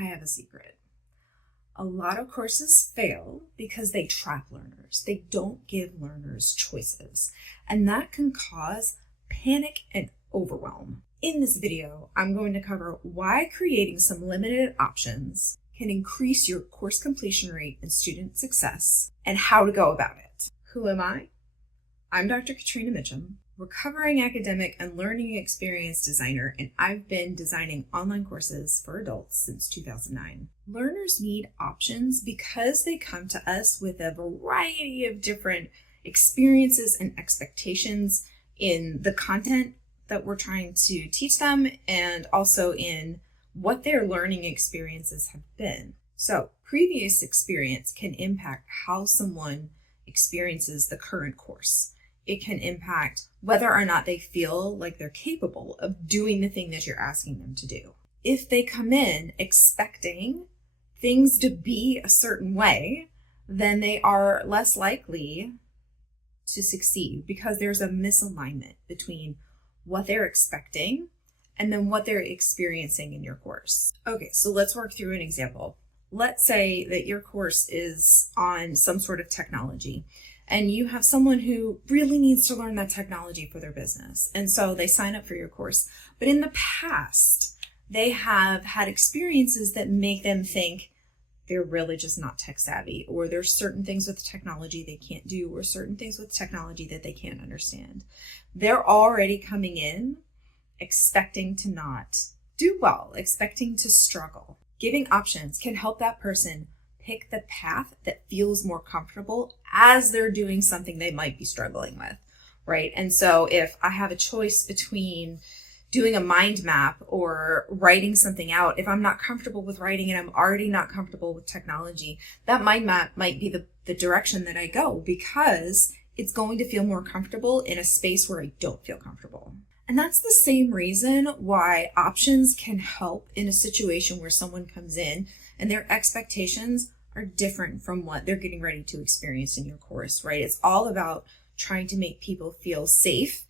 I have a secret. A lot of courses fail because they trap learners. They don't give learners choices, and that can cause panic and overwhelm. In this video, I'm going to cover why creating some limited options can increase your course completion rate and student success, and how to go about it. Who am I? I'm Dr. Catrina Mitchum, recovering academic and learning experience designer, and I've been designing online courses for adults since 2009. Learners need options because they come to us with a variety of different experiences and expectations in the content that we're trying to teach them, and also in what their learning experiences have been. So previous experience can impact how someone experiences the current course. It can impact whether or not they feel like they're capable of doing the thing that you're asking them to do. If they come in expecting things to be a certain way, then they are less likely to succeed because there's a misalignment between what they're expecting and then what they're experiencing in your course. Okay, so let's work through an example. Let's say that your course is on some sort of technology, and you have someone who really needs to learn that technology for their business. And so they sign up for your course. But in the past, they have had experiences that make them think they're really just not tech savvy, or there's certain things with technology they can't do, or certain things with technology that they can't understand. They're already coming in expecting to not do well, expecting to struggle. Giving options can help that person pick the path that feels more comfortable as they're doing something they might be struggling with, right? And so if I have a choice between doing a mind map or writing something out, if I'm not comfortable with writing and I'm already not comfortable with technology, that mind map might be the direction that I go, because it's going to feel more comfortable in a space where I don't feel comfortable. And that's the same reason why options can help in a situation where someone comes in and their expectations are different from what they're getting ready to experience in your course, right? It's all about trying to make people feel safe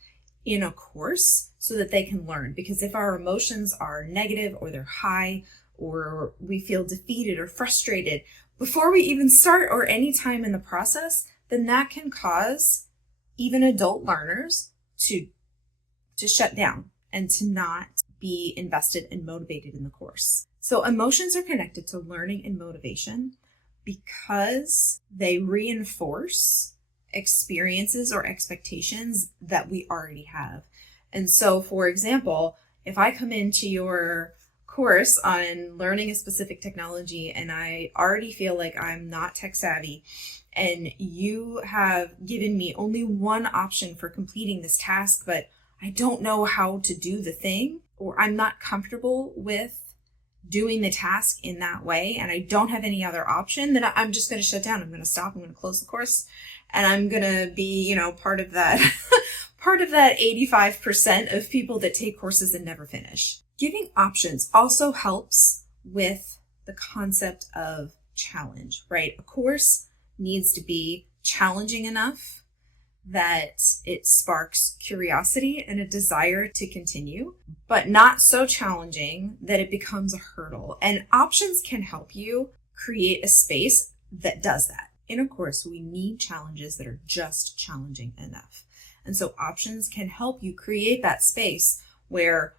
in a course so that they can learn. Because if our emotions are negative, or they're high, or we feel defeated or frustrated before we even start or any time in the process, then that can cause even adult learners to shut down and to not be invested and motivated in the course. So emotions are connected to learning and motivation because they reinforce experiences or expectations that we already have. And so, for example, if I come into your course on learning a specific technology and I already feel like I'm not tech savvy, and you have given me only one option for completing this task, but I don't know how to do the thing, or I'm not comfortable with doing the task in that way, and I don't have any other option, then I'm just going to shut down. I'm going to stop. I'm going to close the course, and I'm going to be, part of that, part of that 85% of people that take courses and never finish. Giving options also helps with the concept of challenge, right? A course needs to be challenging enough that it sparks curiosity and a desire to continue, but not so challenging that it becomes a hurdle. And options can help you create a space that does that. In a course, we need challenges that are just challenging enough. And so options can help you create that space where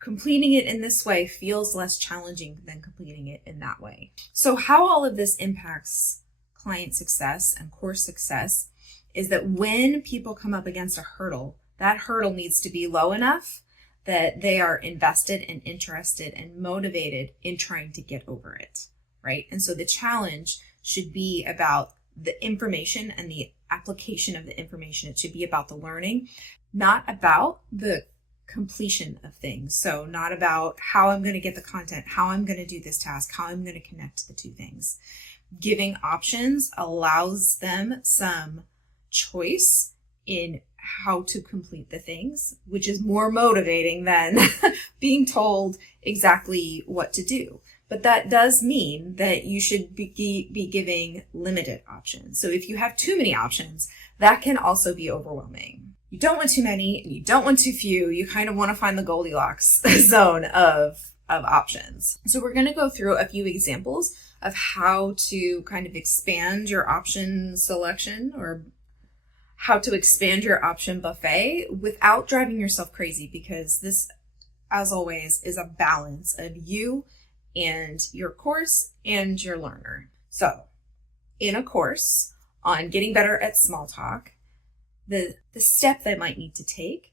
completing it in this way feels less challenging than completing it in that way. So how all of this impacts client success and course success is that when people come up against a hurdle, that hurdle needs to be low enough that they are invested and interested and motivated in trying to get over it, right? And so the challenge should be about the information and the application of the information. It should be about the learning, not about the completion of things. So not about how I'm going to get the content, how I'm going to do this task, how I'm going to connect the two things. Giving options allows them some choice in how to complete the things, which is more motivating than being told exactly what to do. But that does mean that you should be giving limited options. So if you have too many options, that can also be overwhelming. You don't want too many and you don't want too few. You kind of want to find the Goldilocks zone of of options. So we're going to go through a few examples of how to kind of expand your option selection, or how to expand your option buffet without driving yourself crazy, because this, as always, is a balance of you and your course and your learner. So in a course on getting better at small talk, the step they might need to take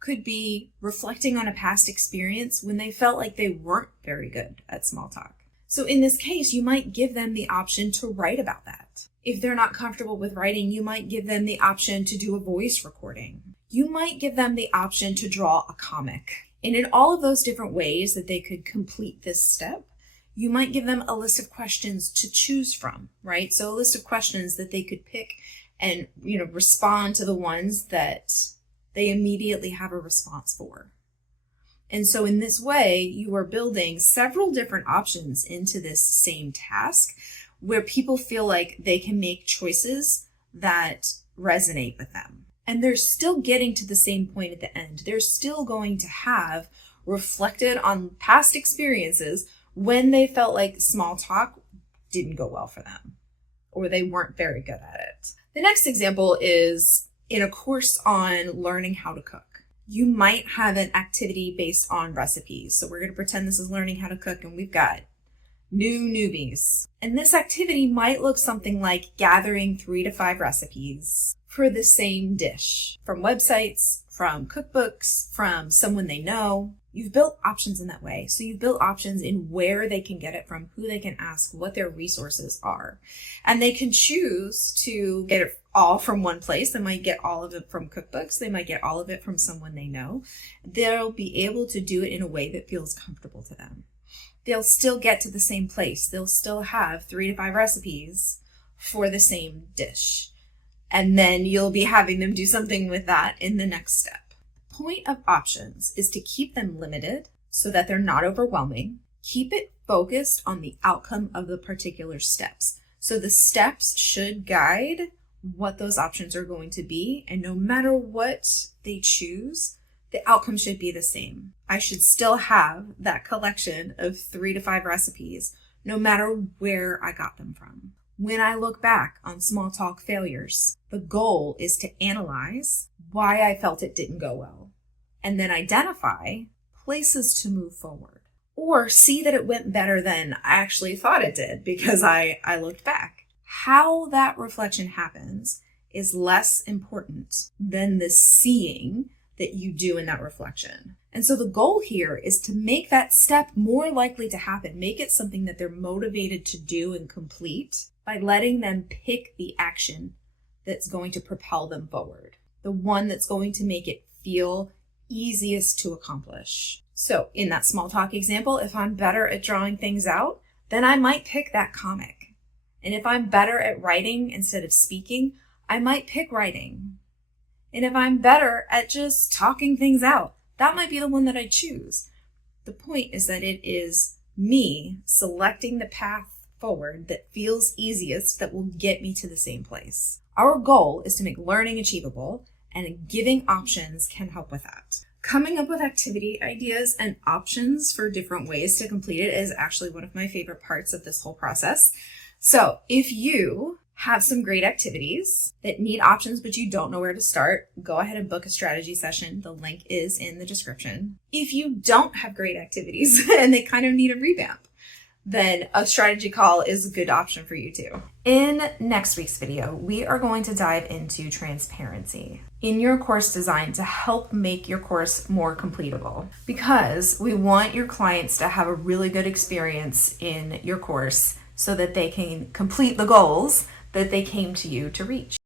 could be reflecting on a past experience when they felt like they weren't very good at small talk. So in this case, you might give them the option to write about that. If they're not comfortable with writing, you might give them the option to do a voice recording. You might give them the option to draw a comic. And in all of those different ways that they could complete this step, you might give them a list of questions to choose from, right? So a list of questions that they could pick and, respond to the ones that they immediately have a response for. And so in this way, you are building several different options into this same task where people feel like they can make choices that resonate with them. And they're still getting to the same point at the end. They're still going to have reflected on past experiences when they felt like small talk didn't go well for them, or they weren't very good at it. The next example is in a course on learning how to cook. You might have an activity based on recipes. So we're going to pretend this is learning how to cook, and we've got new newbies. And this activity might look something like gathering 3 to 5 recipes for the same dish from websites, from cookbooks, from someone they know. You've built options in that way. So you've built options in where they can get it from, who they can ask, what their resources are. And they can choose to get it all from one place. They might get all of it from cookbooks. They might get all of it from someone they know. They'll be able to do it in a way that feels comfortable to them. They'll still get to the same place. They'll still have 3 to 5 recipes for the same dish. And then you'll be having them do something with that in the next step. The point of options is to keep them limited so that they're not overwhelming. Keep it focused on the outcome of the particular steps. So the steps should guide what those options are going to be. And no matter what they choose, the outcome should be the same. I should still have that collection of 3 to 5 recipes, no matter where I got them from. When I look back on small talk failures, the goal is to analyze why I felt it didn't go well, and then identify places to move forward, or see that it went better than I actually thought it did because I looked back. How that reflection happens is less important than the seeing that you do in that reflection. And so the goal here is to make that step more likely to happen, make it something that they're motivated to do and complete by letting them pick the action that's going to propel them forward, the one that's going to make it feel easiest to accomplish. So in that small talk example, if I'm better at drawing things out, then I might pick that comic. And if I'm better at writing instead of speaking, I might pick writing. And if I'm better at just talking things out, that might be the one that I choose. The point is that it is me selecting the path forward that feels easiest, that will get me to the same place. Our goal is to make learning achievable, and giving options can help with that. Coming up with activity ideas and options for different ways to complete it is actually one of my favorite parts of this whole process. So if you have some great activities that need options, but you don't know where to start, go ahead and book a strategy session. The link is in the description. If you don't have great activities and they kind of need a revamp, then a strategy call is a good option for you too. In next week's video, we are going to dive into transparency in your course design to help make your course more completable, because we want your clients to have a really good experience in your course so that they can complete the goals that they came to you to reach.